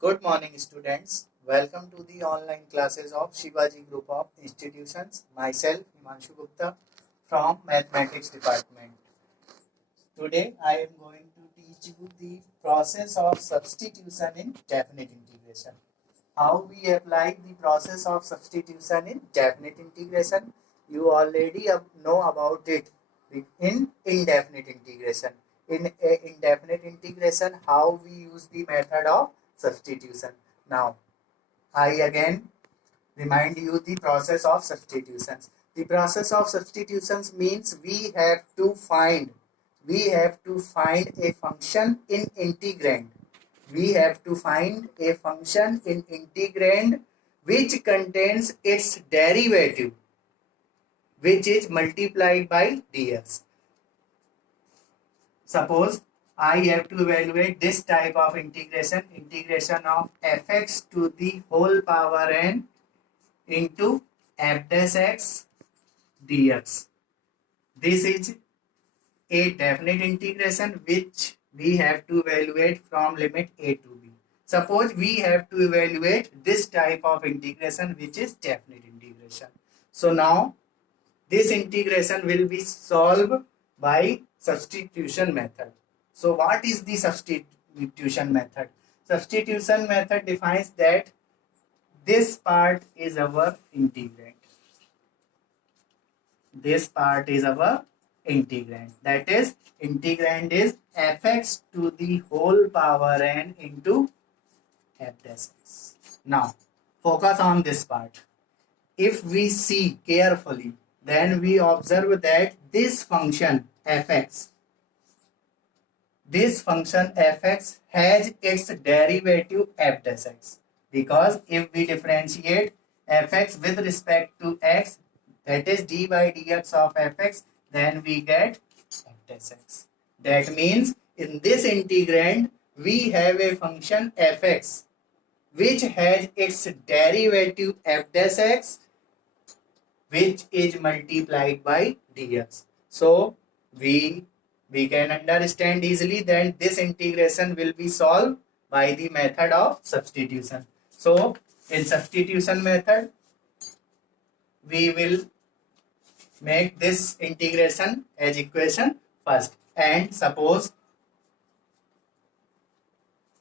Good morning, students. Welcome to the online classes of Shivaji Group of Institutions. Myself, Himanshu Gupta from Mathematics Department. Today, I am going to teach you the process of substitution in definite integration. How we apply the process of substitution in definite integration? You already know about it in indefinite integration. In indefinite integration, how we use the method of substitution. Now, I again remind you the process of substitutions. The process of substitutions means we have to find a function in integrand. We have to find a function in integrand which contains its derivative, which is multiplied by dx. Suppose I have to evaluate this type of integration of fx to the whole power n into f dash x dx. This is a definite integration which we have to evaluate from limit a to b. Suppose we have to evaluate this type of integration which is definite integration. So now this integration will be solved by substitution method. So what is the substitution method? Substitution method defines that this part is our integrand. This part is our integrand. That is, integrand is fx to the whole power n into f dash x. Now, focus on this part. If we see carefully, then we observe that this function fx has its derivative f dash x, because if we differentiate fx with respect to x, that is d by dx of fx, then we get f dash x. That means in this integrand we have a function fx which has its derivative f dash x, which is multiplied by dx. So we can understand easily that this integration will be solved by the method of substitution. So in substitution method, we will make this integration as equation first, and suppose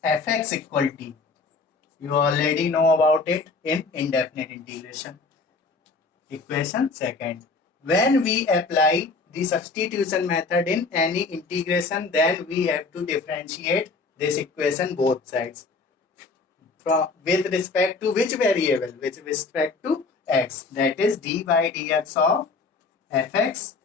fx equal t. You already know about it in indefinite integration. Equation second. When we apply the substitution method in any integration, then we have to differentiate this equation both sides. With respect to which variable? With respect to x. That is d by dx of fx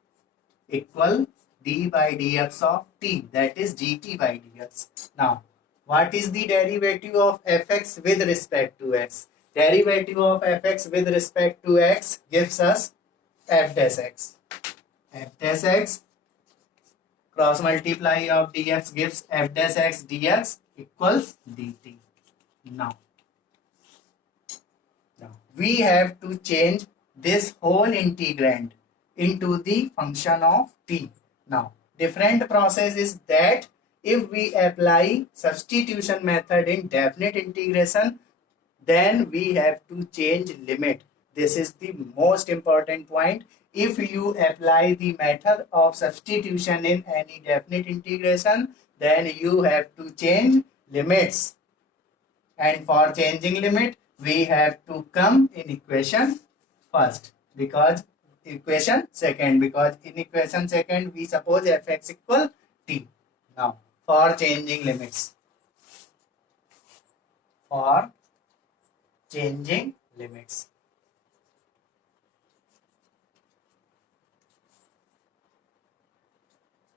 equal d by dx of t. That is dt by dx. Now, what is the derivative of fx with respect to x? Derivative of fx with respect to x gives us f dash x. F dash x cross multiply of dx gives f dash x dx equals dt. Now we have to change this whole integrand into the function of t. Now, different process is that if we apply substitution method in definite integration, then we have to change limit. This is the most important point. If you apply the method of substitution in any definite integration, then you have to change limits. And for changing limit, we have to come in equation first, because equation second, because in equation second we suppose fx equal t. Now, for changing limits,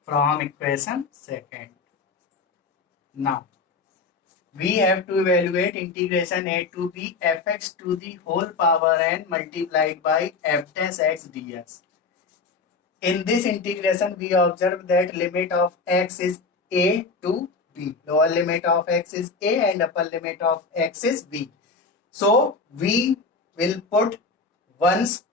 from equation second. Now, we have to evaluate integration a to b fx to the whole power n multiplied by f dash x dx. In this integration, we observe that limit of x is a to b. Lower limit of x is a and upper limit of x is b. So we will put once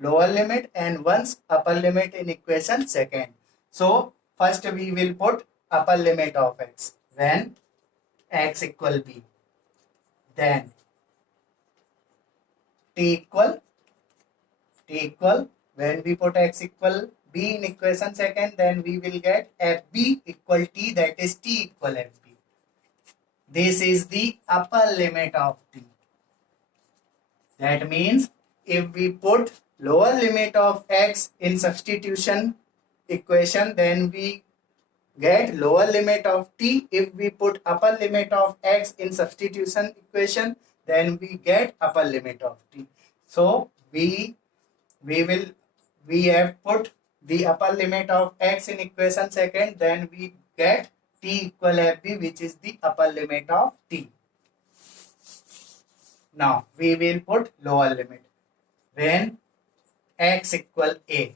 lower limit and once upper limit in equation second. So first we will put upper limit of x when x equal b. then t equal, when we put x equal b in equation second, then we will get fb equal t, that is t equal fb. This is the upper limit of t. That means if we put lower limit of x in substitution equation, then we get lower limit of t. If we put upper limit of x in substitution equation, then we get upper limit of t. So we have put the upper limit of x in equation second, then we get t equal fb, which is the upper limit of t. Now we will put lower limit when x equal a.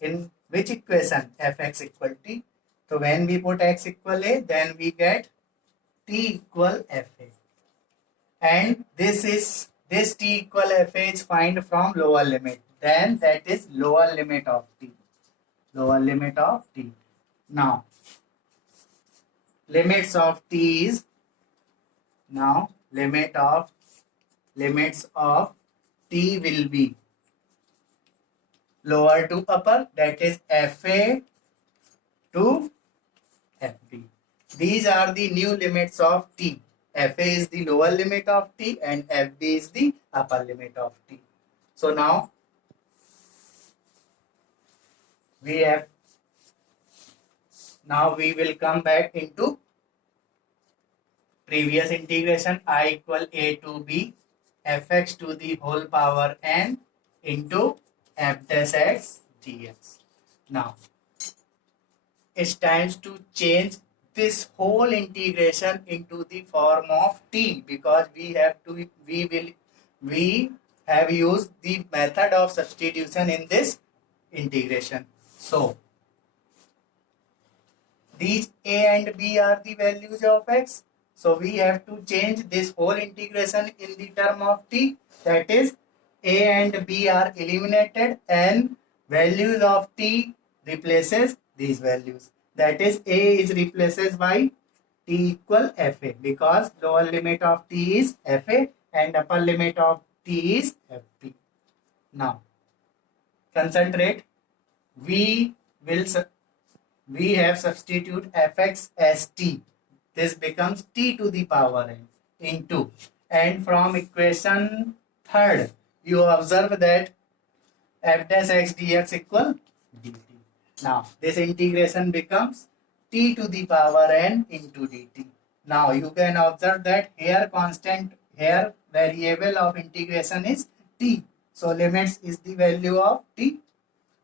In which equation? Fx equal t. So when we put x equal a, then we get t equal fa. And this t equal fa is find from lower limit. Then that is lower limit of t. Lower limit of t. Now limits of t is, now limits of t will be lower to upper, that is fa to fb. These are the new limits of t. fa is the lower limit of t and fb is the upper limit of t. So now we will come back into previous integration. I equal a to b fx to the whole power n into f dash x dx. Now it's time to change this whole integration into the form of t, because we have used the method of substitution in this integration. So these a and b are the values of x. So we have to change this whole integration in the term of t. That is, a and b are eliminated and values of t replaces these values. That is, a is replaces by t equal fa, because lower limit of t is fa and upper limit of t is fp. Now concentrate. We have substitute fx as t. This becomes t to the power n into, and from equation third you observe that f dash x dx equal dt. Now this integration becomes t to the power n into dt. Now you can observe that here variable of integration is t. So limits is the value of t.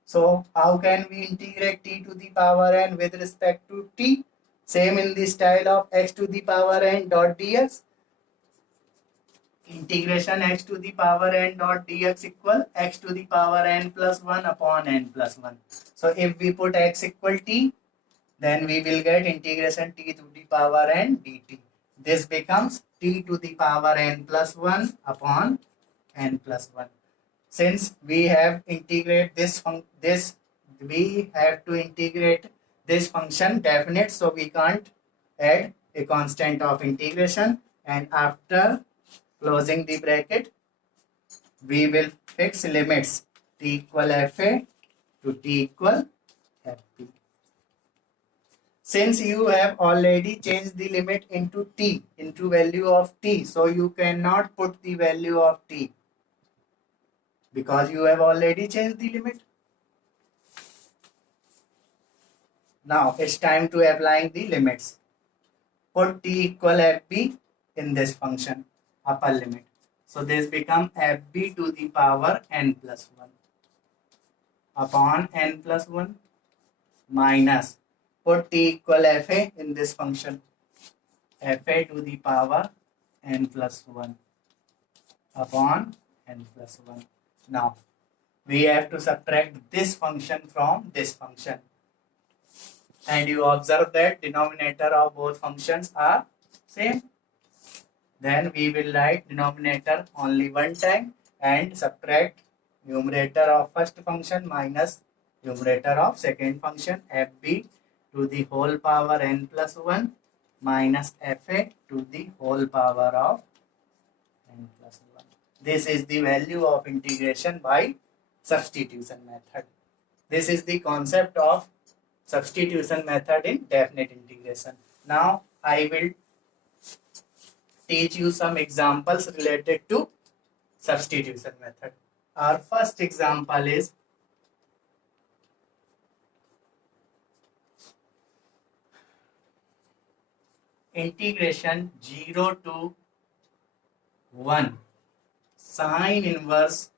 So how can we integrate t to the power n with respect to t? Same in the style of x to the power n dot dx. Integration x to the power n dot dx equal x to the power n plus 1 upon n plus 1. So if we put x equal t, then we will get integration t to the power n dt. This becomes t to the power n plus 1 upon n plus 1. Since we have integrate we have to integrate this function definite, so we can't add a constant of integration, and after closing the bracket we will fix limits t equal fa to t equal fp. Since you have already changed the limit into t, into value of t, so you cannot put the value of t, because you have already changed the limit. Now it's time to applying the limits. Put t equal fb in this function, upper limit. So this become fb to the power n plus 1 upon n plus 1 minus, put t equal fa in this function, fa to the power n plus 1 upon n plus 1. Now we have to subtract this function from this function, and you observe that denominator of both functions are same. Then we will write denominator only one time and subtract numerator of first function minus numerator of second function, fb to the whole power n plus 1 minus fa to the whole power of n plus 1. This is the value of integration by substitution method. This is the concept of substitution method in definite integration. Now I will teach you some examples related to substitution method. Our first example is integration 0 to 1 sine inverse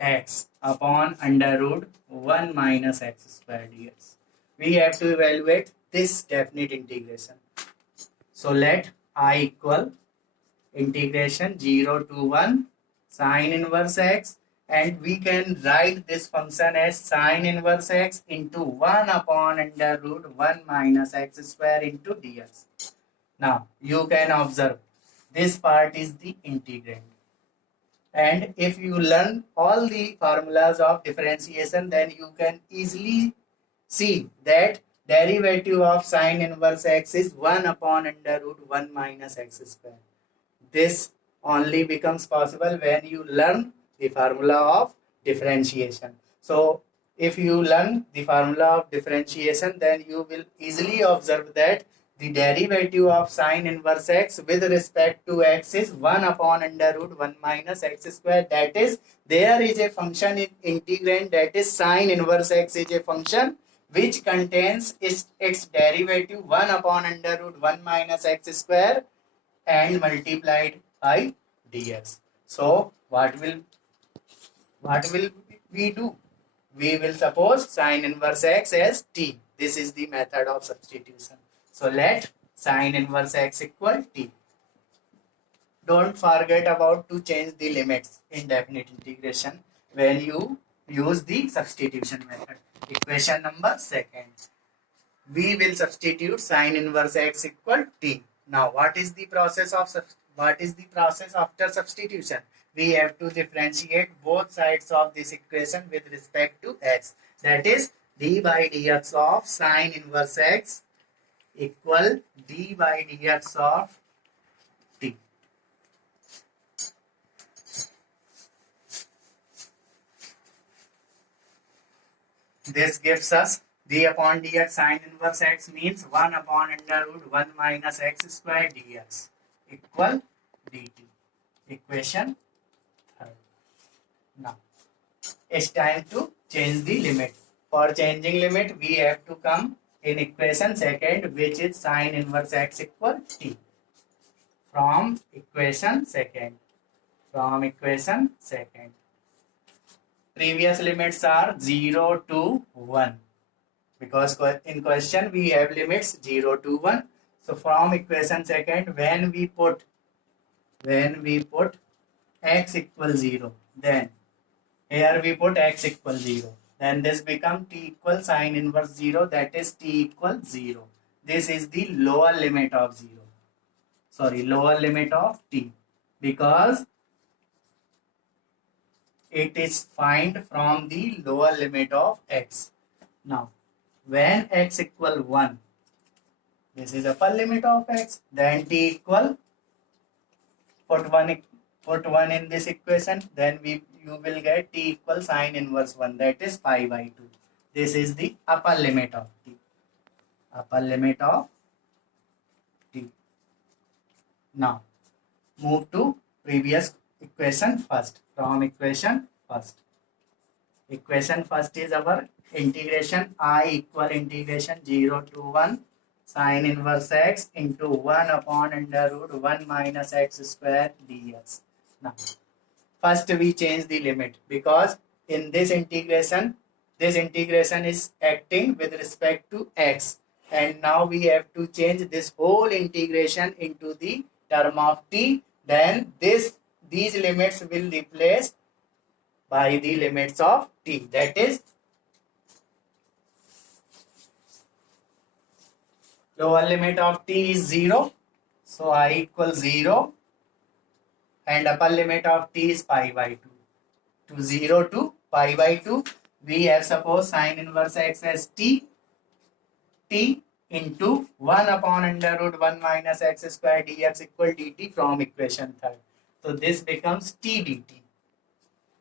x upon under root 1 minus x square dx. We have to evaluate this definite integration. So let I equal integration 0 to 1 sine inverse x, and we can write this function as sine inverse x into 1 upon under root 1 minus x square into dx. Now you can observe this part is the integrand. And if you learn all the formulas of differentiation, then you can easily see that derivative of sine inverse x is 1 upon under root 1 minus x square. This only becomes possible when you learn the formula of differentiation. So if you learn the formula of differentiation, then you will easily observe that the derivative of sine inverse x with respect to x is 1 upon under root 1 minus x square. That is, there is a function in integrand, that is sine inverse x is a function which contains its derivative 1 upon under root 1 minus x square and multiplied by dx. So what will we do? We will suppose sine inverse x as t. This is the method of substitution. So let sine inverse x equal t. Don't forget about to change the limits in definite integration when you use the substitution method. Equation number second. We will substitute sine inverse x equal t. Now what is the process after substitution? We have to differentiate both sides of this equation with respect to x. That is, d by dx of sine inverse x equal d by dx of t. This gives us d upon dx sine inverse x means 1 upon under root 1 minus x square dx equal dt. Equation third. Now it's time to change the limit. For changing limit, we have to come in equation second, which is sine inverse x equal t. From equation second. Previous limits are 0 to 1. Because in question we have limits 0 to 1. So from equation second, when we put x equals 0, then here we put x equals 0. Then this becomes t equals sine inverse 0, that is t equals 0. This is the lower limit of 0. Lower limit of t, because it is find from the lower limit of x. Now when x equal 1, this is upper limit of x, then t equal, put 1 in this equation, then you will get t equal sine inverse 1, that is pi by 2. This is the upper limit of t. Now move to previous equation first. From equation first is our integration I equal integration 0 to 1 sine inverse x into 1 upon under root 1 minus x square dx. Now first we change the limit, because in this integration is acting with respect to x, and now we have to change this whole integration into the term of t. Then these limits will replace by the limits of t, that is lower limit of t is 0, so I equals 0, and upper limit of t is pi by 2. To 0 to pi by 2, we have suppose sine inverse x as t into 1 upon under root 1 minus x square dx equal dt from equation third. So this becomes t dt.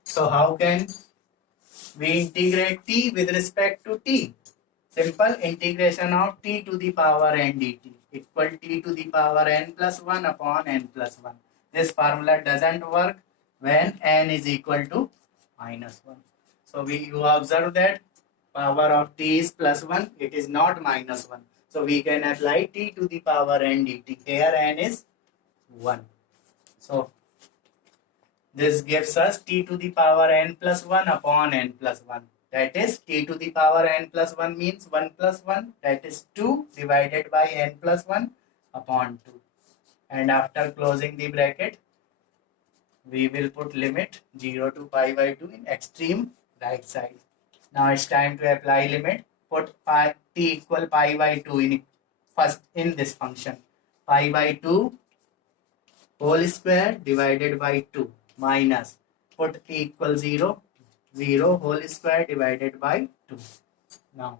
So how can we integrate t with respect to t? Simple integration of t to the power n dt equal t to the power n plus 1 upon n plus 1. This formula doesn't work when n is equal to minus 1. So you observe that power of t is plus 1, it is not minus 1. So we can apply t to the power n dt. Here n is 1. So this gives us t to the power n plus 1 upon n plus 1. That is t to the power n plus 1 means 1 plus 1, that is 2 divided by n plus 1 upon 2. And after closing the bracket, we will put limit 0 to pi by 2 in extreme right side. Now it's time to apply limit. Put t equal pi by 2 in first in this function. Pi by 2 whole square divided by 2 minus put t equal 0, 0 whole square divided by 2. Now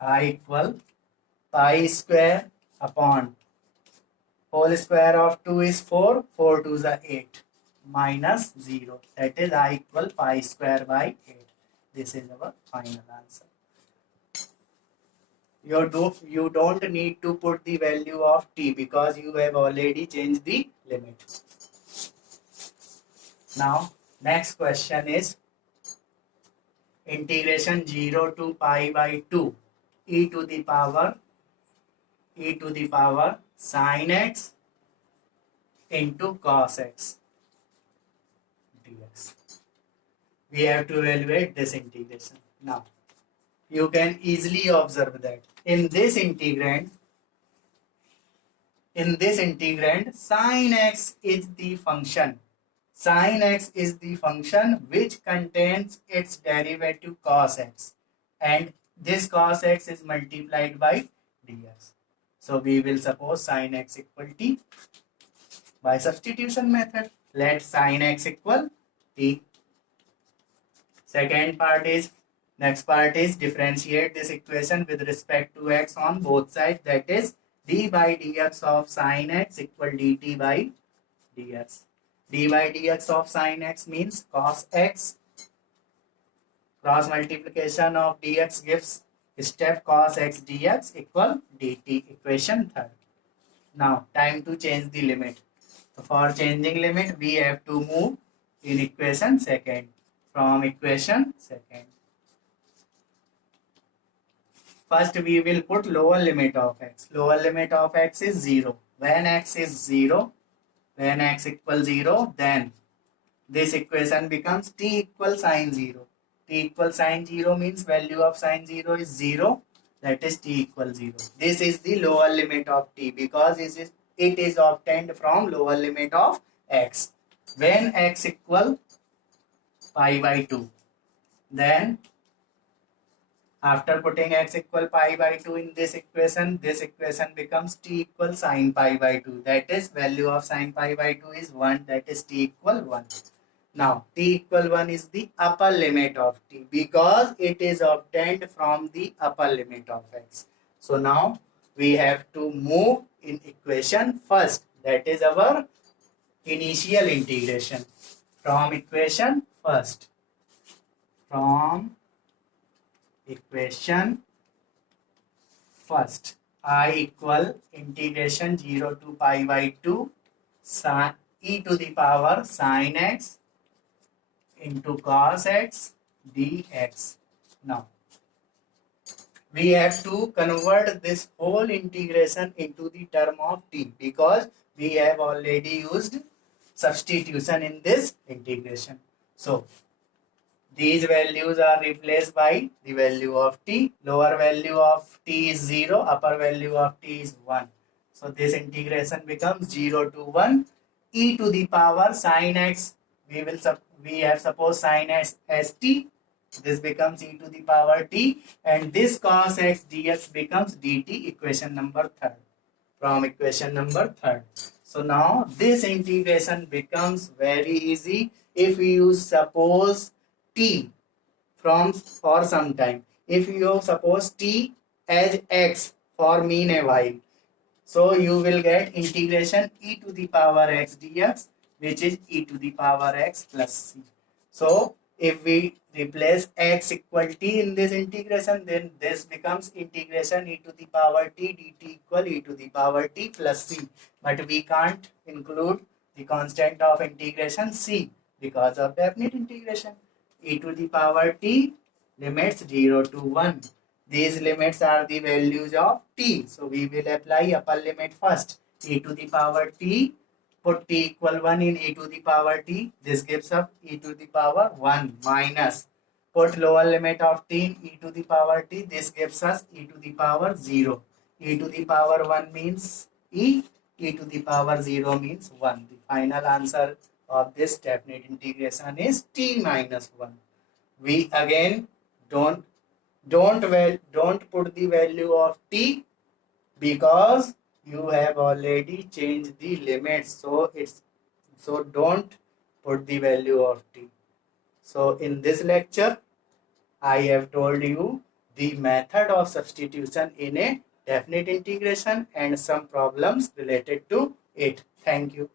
I equal pi square upon whole square of 2 is 4, 4 2 is 8 minus 0, that is I equal pi square by 8. This is our final answer. You don't need to put the value of t because you have already changed the limit. Now next question is integration 0 to pi by 2 e to the power sin x into cos x dx. We have to evaluate this integration. Now you can easily observe that in this integrand sin x is the function. Sin x is the function which contains its derivative cos x, and this cos x is multiplied by dx. So we will suppose sin x equal t by substitution method. Let sin x equal t. Next part is differentiate this equation with respect to x on both sides. That is d by dx of sin x equal dt by dx. D by dx of sin x means cos x. Cross multiplication of dx gives step cos x dx equal dt. Equation third. Now time to change the limit. So for changing limit we have to move in equation second. From equation second, first we will put lower limit of x. Lower limit of x is 0. When x is 0, when x equals 0, then this equation becomes t equals sin 0. T equals sin 0 means value of sin 0 is 0, that is t equals 0. This is the lower limit of t because it is obtained from lower limit of x. When x equal pi by 2, then after putting x equal pi by 2 in this equation becomes t equal sin pi by 2. That is value of sin pi by 2 is 1, that is t equal 1. Now t equal 1 is the upper limit of t because it is obtained from the upper limit of x. So now we have to move in equation first, that is our initial integration. From equation first, I equal integration 0 to pi by 2 sin e to the power sin x into cos x dx. Now we have to convert this whole integration into the term of t because we have already used substitution in this integration. So these values are replaced by the value of t. Lower value of t is 0, upper value of t is 1. So this integration becomes 0 to 1 e to the power sin x. We have supposed sin x as t. This becomes e to the power t, and this cos x dx becomes dt. Equation number third. From equation number third. So now this integration becomes very easy if you suppose t for some time. If you suppose t as x for mean a while, So you will get integration e to the power x dx, which is e to the power x plus c. So if we replace x equal t in this integration, then this becomes integration e to the power t dt equal e to the power t plus c. But we can't include the constant of integration c because of definite integration. E to the power t limits 0 to 1. These limits are the values of t. So we will apply upper limit first. E to the power t, put t equal 1 in e to the power t. This gives us e to the power 1 minus. Put lower limit of t in e to the power t. This gives us e to the power 0. E to the power 1 means e. E to the power 0 means 1. The final answer of this definite integration is t minus 1. We again don't don't put the value of t because you have already changed the limits, so don't put the value of t. So in this lecture I have told you the method of substitution in a definite integration and some problems related to it. Thank you.